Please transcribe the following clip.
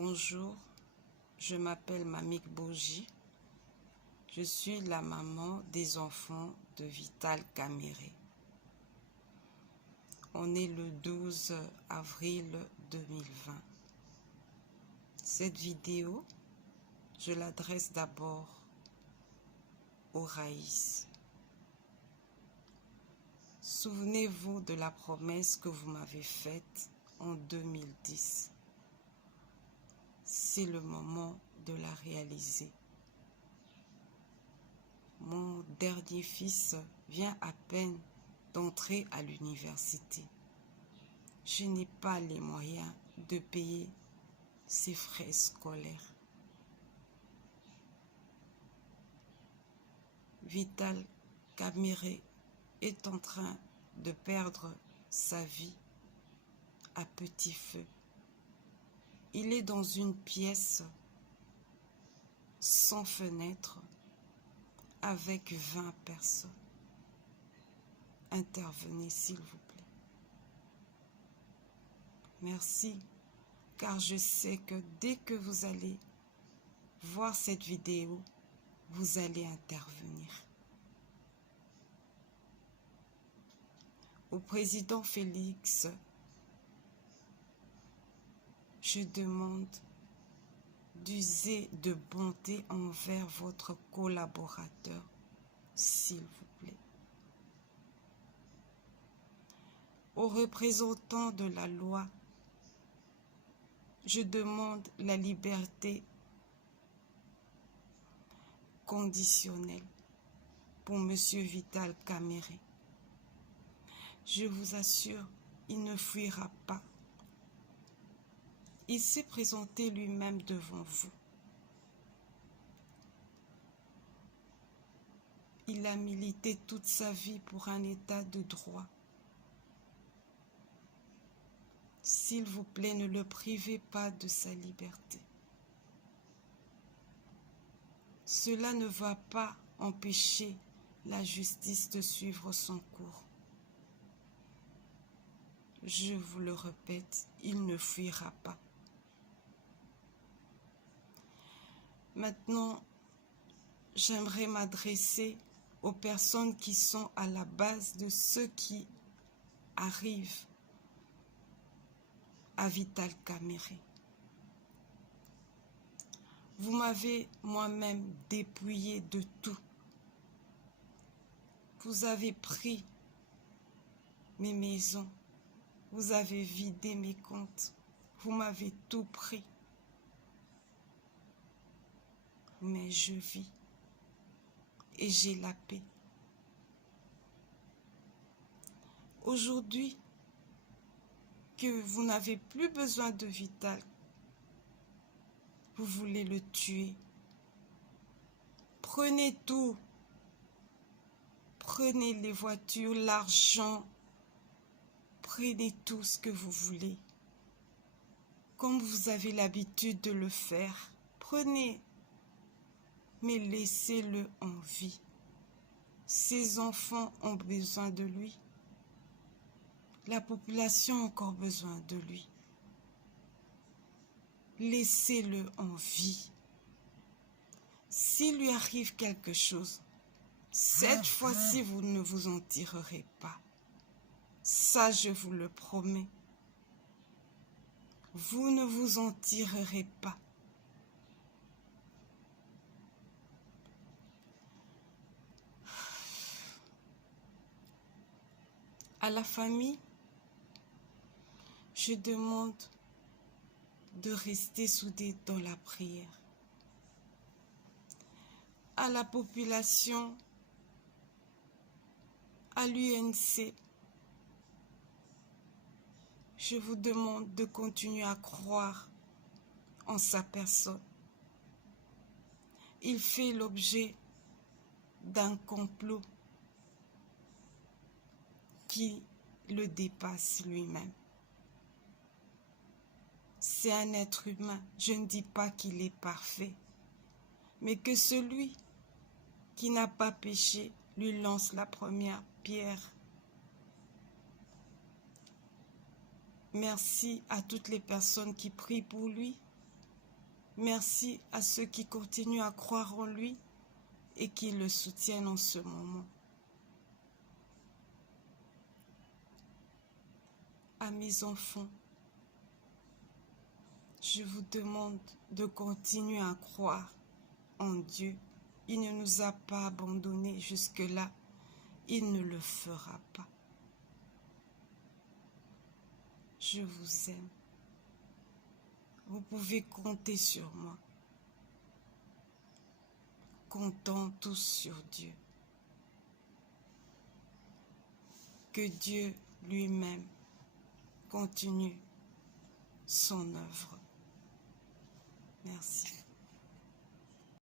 Bonjour, je m'appelle Mamik Boji. Je suis la maman des enfants de Vital Kamere. On est le 12 avril 2020. Cette vidéo, je l'adresse d'abord au Raïs. Souvenez-vous de la promesse que vous m'avez faite en 2010. C'est le moment de la réaliser. Mon dernier fils vient à peine d'entrer à l'université. Je n'ai pas les moyens de payer ses frais scolaires. Vital Kamere est en train de perdre sa vie à petit feu. Il est dans une pièce sans fenêtre avec 20 personnes. Intervenez s'il vous plaît. Merci, car je sais que dès que vous allez voir cette vidéo, vous allez intervenir. Au président Félix, je demande d'user de bonté envers votre collaborateur, s'il vous plaît. Aux représentants de la loi, je demande la liberté conditionnelle pour M. Vital Kamere. Je vous assure, il ne fuira pas. Il s'est présenté lui-même devant vous. Il a milité toute sa vie pour un état de droit. S'il vous plaît, ne le privez pas de sa liberté. Cela ne va pas empêcher la justice de suivre son cours. Je vous le répète, il ne fuira pas. Maintenant, j'aimerais m'adresser aux personnes qui sont à la base de ce qui arrive à Vital Kamere. Vous m'avez moi-même dépouillé de tout. Vous avez pris mes maisons, vous avez vidé mes comptes, vous m'avez tout pris. Mais je vis et j'ai la paix. Aujourd'hui, que vous n'avez plus besoin de Vital, vous voulez le tuer. Prenez tout. Prenez les voitures, l'argent. Prenez tout ce que vous voulez. Comme vous avez l'habitude de le faire. Prenez. Mais laissez-le en vie. Ses enfants ont besoin de lui. La population a encore besoin de lui. Laissez-le en vie. S'il lui arrive quelque chose, cette fois-ci, vous ne vous en tirerez pas. Ça, je vous le promets. Vous ne vous en tirerez pas. À la famille, je demande de rester soudés dans la prière. À la population, à l'UNC, je vous demande de continuer à croire en sa personne. Il fait l'objet d'un complot qui le dépasse lui-même. C'est un être humain. Je ne dis pas qu'il est parfait, mais que celui qui n'a pas péché lui lance la première pierre. Merci à toutes les personnes qui prient pour lui. Merci à ceux qui continuent à croire en lui et qui le soutiennent en ce moment. À mes enfants, je vous demande de continuer à croire en Dieu. Il ne nous a pas abandonnés jusque-là. Il ne le fera pas. Je vous aime. Vous pouvez compter sur moi. Comptons tous sur Dieu. Que Dieu lui-même continue son œuvre. Merci.